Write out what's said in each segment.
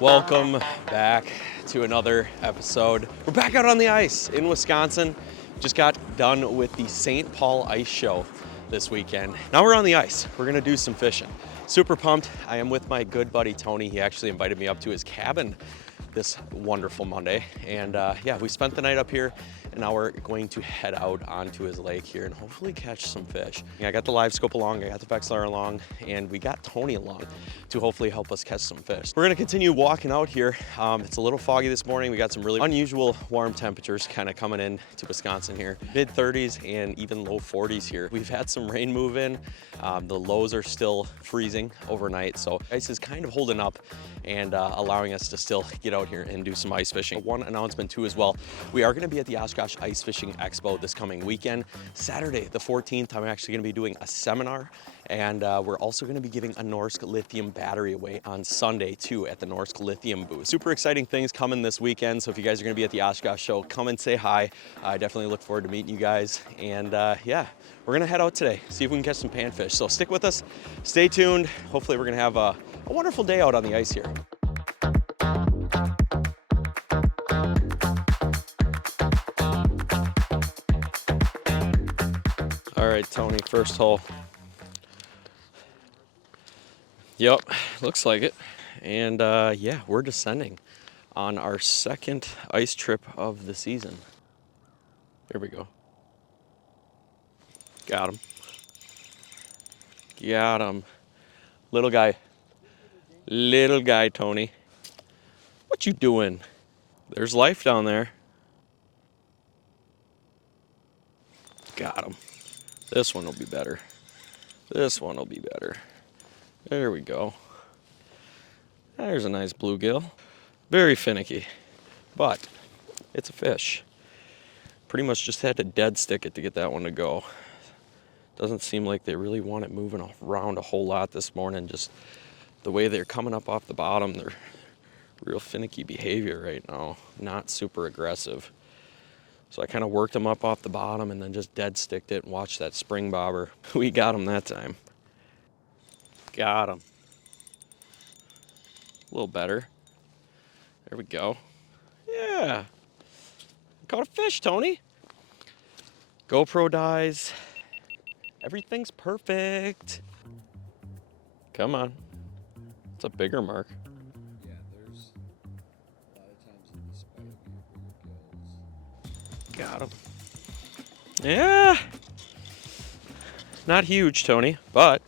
Welcome back to another episode. We're back out on the ice in Wisconsin. Just got done with the St. Paul Ice Show this weekend. Now we're on the ice. We're gonna do some fishing. Super pumped. I am with my good buddy Tony. He actually invited me up to his cabin this wonderful Monday. And yeah, we spent the night up here, and now we're going to head out onto his lake here and hopefully catch some fish. Yeah, I got the live scope along, I got the Vexilar along, and we got Tony along to hopefully help us catch some fish. We're gonna continue walking out here. It's a little foggy this morning. We got some really unusual warm temperatures kind of coming in to Wisconsin here. Mid 30s and even low 40s here. We've had some rain move in. The lows are still freezing overnight, so ice is kind of holding up and allowing us to still get out here and do some ice fishing. One announcement too as well, we are gonna be at the Oshkosh Ice Fishing Expo this coming weekend. Saturday the 14th, I'm actually gonna be doing a seminar, and we're also gonna be giving a Norsk Lithium battery away on Sunday too at the Norsk Lithium booth. Super exciting things coming this weekend, so if you guys are gonna be at the Oshkosh show, come and say hi. I definitely look forward to meeting you guys, and yeah, we're gonna head out today, see if we can catch some panfish. So stick with us, stay tuned. Hopefully we're gonna have a wonderful day out on the ice here. All right, Tony, first hole. Yep, looks like it. And yeah, we're descending on our second ice trip of the season. Here we go. Got him. Got him. Little guy. Little guy, Tony. What you doing? There's life down there. Got him. This one will be better. This one will be better. There we go. There's a nice bluegill. Very finicky, but it's a fish. Pretty much just had to dead stick it to get that one to go. Doesn't seem like they really want it moving around a whole lot this morning. Just the way they're coming up off the bottom, they're real finicky behavior right now. Not super aggressive. So I kind of worked them up off the bottom and then just dead sticked it and watched that spring bobber. We got him that time. Got him. A little better. There we go. Yeah. Caught a fish, Tony. GoPro dies. Everything's perfect. Come on. It's a bigger mark. Yeah, there's a lot of times in the spider Got him. Yeah. Not huge, Tony, but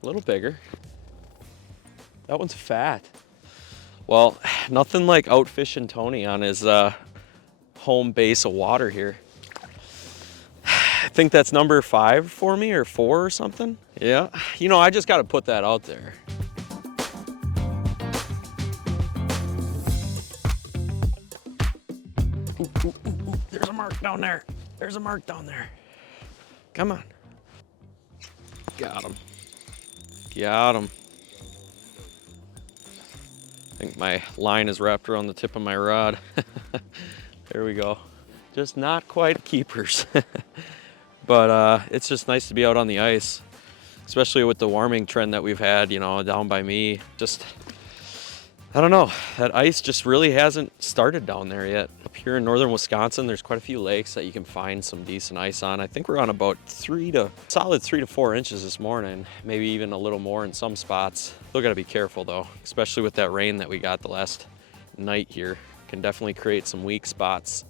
a little bigger. That one's fat. Well, nothing like out fishing Tony on his home base of water here. I think that's number 5 for me, or 4 or something. Yeah, you know, I just got to put that out there. Ooh, ooh, ooh, ooh. There's a mark down there. There's a mark down there. Come on. Got him. Got him. I think my line is wrapped around the tip of my rod. There we go. Just not quite keepers. But it's just nice to be out on the ice, especially with the warming trend that we've had, you know, down by me. Just, I don't know, that ice just really hasn't started down there yet. Up here in northern Wisconsin, there's quite a few lakes that you can find some decent ice on. I think we're on about solid 3 to 4 inches this morning, maybe even a little more in some spots. Still gotta be careful though, especially with that rain that we got the last night here. Can definitely create some weak spots.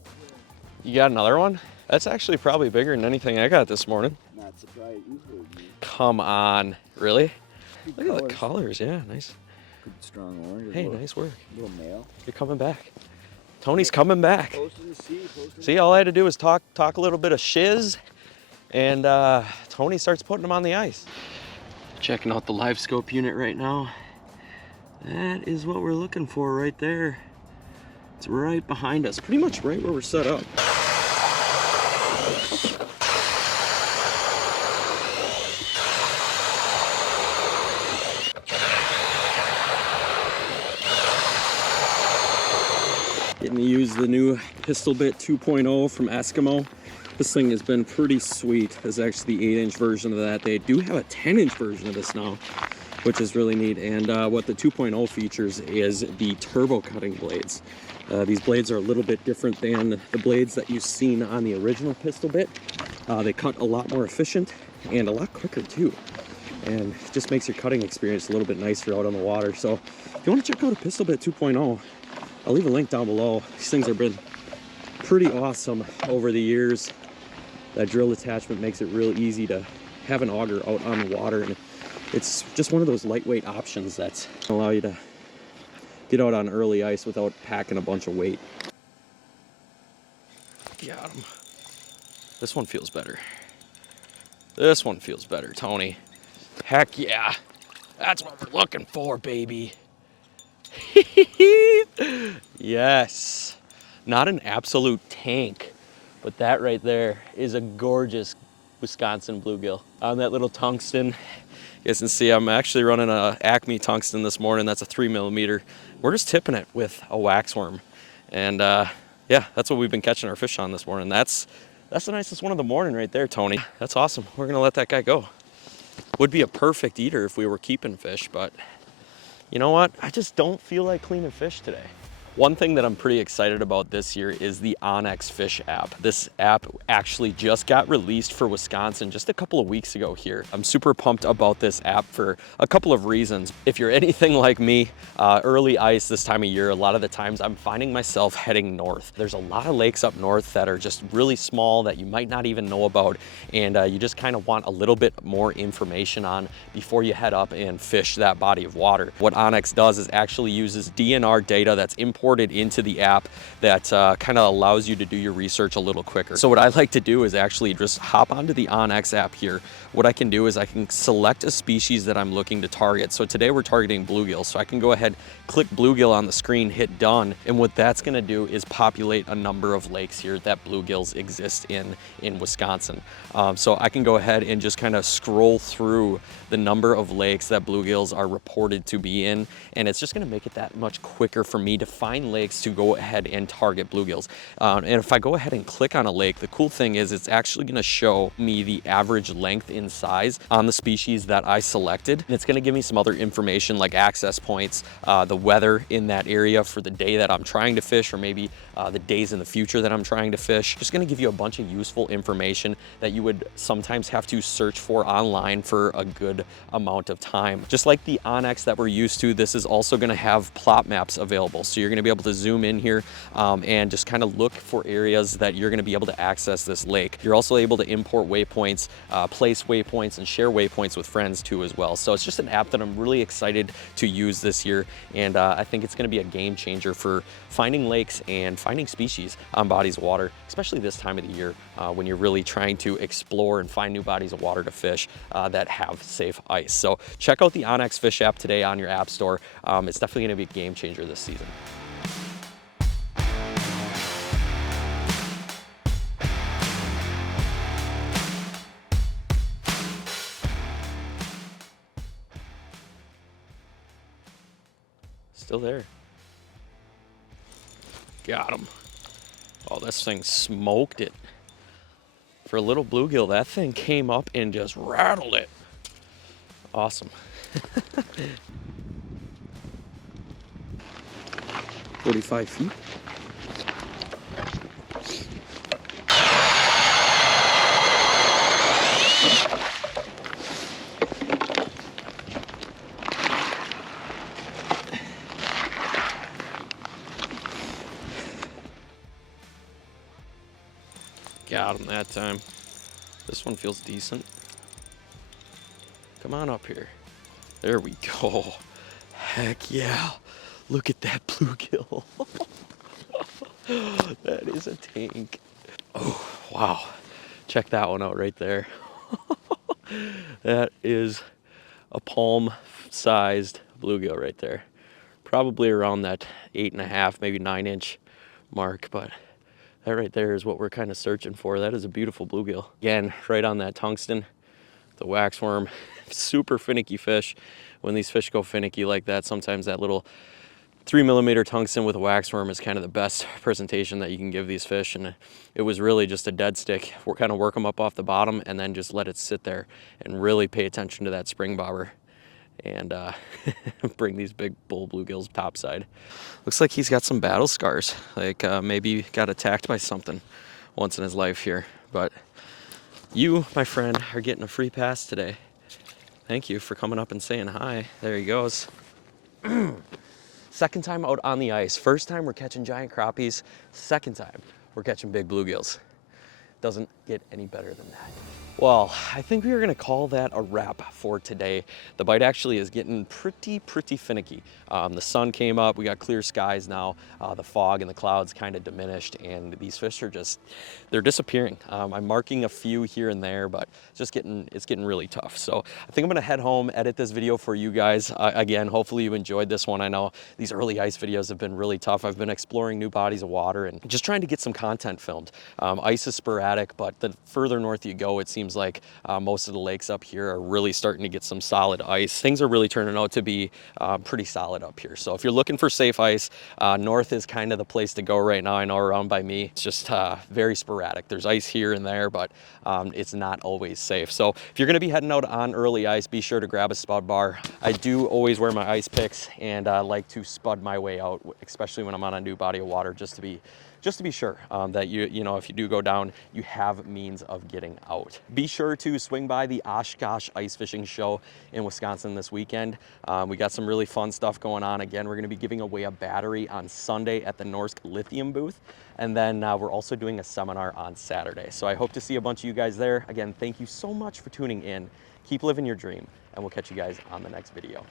You got another one? That's actually probably bigger than anything I got this morning. Not surprised easily. Come on, really? Good Look at the colors, yeah, nice. Good strong orange. Hey, nice work. Little male. You're coming back. Tony's coming back. Posting the sea, See, all I had to do was talk a little bit of shiz, and Tony starts putting them on the ice. Checking out the live scope unit right now. That is what we're looking for right there. It's right behind us, pretty much right where we're set up. getting to use the new Pistol Bit 2.0 from Eskimo. This thing has been pretty sweet. This is actually the 8-inch version of that. They do have a 10-inch version of this now, which is really neat. And what the 2.0 features is the turbo cutting blades. These blades are a little bit different than the blades that you've seen on the original Pistol Bit. They cut a lot more efficient and a lot quicker too. And it just makes your cutting experience a little bit nicer out on the water. So if you want to check out a Pistol Bit 2.0, I'll leave a link down below. These things have been pretty awesome over the years. That drill attachment makes it real easy to have an auger out on the water, and it's just one of those lightweight options that's gonna allow you to get out on early ice without packing a bunch of weight. Got him. This one feels better. This one feels better, Tony. Heck yeah. That's what we're looking for, baby. Yes. Not an absolute tank, but that right there is a gorgeous Wisconsin bluegill. On that little tungsten, you guys can see I'm actually running a Acme tungsten this morning. That's a 3mm. We're just tipping it with a waxworm. And yeah, that's what we've been catching our fish on this morning. That's the nicest one of the morning right there, Tony. That's awesome. We're gonna let that guy go. Would be a perfect eater if we were keeping fish, but you know what? I just don't feel like cleaning fish today. One thing that I'm pretty excited about this year is the onX Fish app. This app actually just got released for Wisconsin just a couple of weeks ago here. I'm super pumped about this app for a couple of reasons. If you're anything like me, early ice this time of year, a lot of the times I'm finding myself heading north. There's a lot of lakes up north that are just really small that you might not even know about, and you just kind of want a little bit more information on before you head up and fish that body of water. What onX does is actually uses DNR data that's imported into the app that kind of allows you to do your research a little quicker. So what I like to do is actually just hop onto the onX app here. What I can do is I can select a species that I'm looking to target. So today we're targeting bluegill. So I can go ahead, click bluegill on the screen, hit done. And what that's gonna do is populate a number of lakes here that bluegills exist in Wisconsin. So I can go ahead and just kind of scroll through the number of lakes that bluegills are reported to be in. And it's just gonna make it that much quicker for me to find lakes to go ahead and target bluegills. And if I go ahead and click on a lake, the cool thing is it's actually gonna show me the average length in size on the species that I selected. And it's gonna give me some other information like access points, the weather in that area for the day that I'm trying to fish, or maybe the days in the future that I'm trying to fish. Just gonna give you a bunch of useful information that you would sometimes have to search for online for a good amount of time. Just like the onX that we're used to, this is also gonna have plot maps available. So you're gonna be able to zoom in here and just kind of look for areas that you're gonna be able to access this lake. You're also able to import waypoints, place waypoints, and share waypoints with friends too as well. So it's just an app that I'm really excited to use this year, and I think it's gonna be a game changer for finding lakes and finding species on bodies of water, especially this time of the year when you're really trying to explore and find new bodies of water to fish that have safe ice. So check out the onX Fish app today on your app store. It's definitely gonna be a game changer this season. Still there. Got him. Oh, this thing smoked it. For a little bluegill, that thing came up and just rattled it. Awesome. 45 feet. Got him that time. This one feels decent. Come on up here. There we go. Heck yeah. Look at that bluegill. That is a tank. Oh, wow. Check that one out right there. That is a palm-sized bluegill right there. Probably around that 8.5, maybe 9-inch mark, but that right there is what we're kind of searching for. That is a beautiful bluegill. Again, right on that tungsten, the waxworm. Super finicky fish. When these fish go finicky like that, sometimes that little 3mm tungsten with a wax worm is kind of the best presentation that you can give these fish. And it was really just a dead stick. We're kind of work them up off the bottom and then just let it sit there and really pay attention to that spring bobber and bring these big bull bluegills topside. Looks like he's got some battle scars, like maybe got attacked by something once in his life here. But you, my friend, are getting a free pass today. Thank you for coming up and saying hi. There he goes. Second time out on the ice. First time we're catching giant crappies. Second time we're catching big bluegills. Doesn't get any better than that. Well, I think we are gonna call that a wrap for today. The bite actually is getting pretty finicky. The sun came up, we got clear skies now. The fog and the clouds kind of diminished, and these fish are just, they're disappearing. I'm marking a few here and there, but it's getting really tough. So I think I'm gonna head home, edit this video for you guys. Again, hopefully you enjoyed this one. I know these early ice videos have been really tough. I've been exploring new bodies of water and just trying to get some content filmed. Ice is sporadic, but the further north you go, it seems like most of the lakes up here are really starting to get some solid ice. Things are really turning out to be pretty solid up here. So if you're looking for safe ice, north is kind of the place to go right now. I know around by me, it's just very sporadic. There's ice here and there, but it's not always safe. So if you're gonna be heading out on early ice, be sure to grab a spud bar. I do always wear my ice picks and like to spud my way out, especially when I'm on a new body of water, just to be sure that you know, if you do go down, you have means of getting out. Be sure to swing by the Oshkosh Ice Fishing Show in Wisconsin this weekend. We got some really fun stuff going on. Again, we're gonna be giving away a battery on Sunday at the Norsk Lithium booth. And then we're also doing a seminar on Saturday. So I hope to see a bunch of you guys there. Again, thank you so much for tuning in. Keep living your dream, and we'll catch you guys on the next video.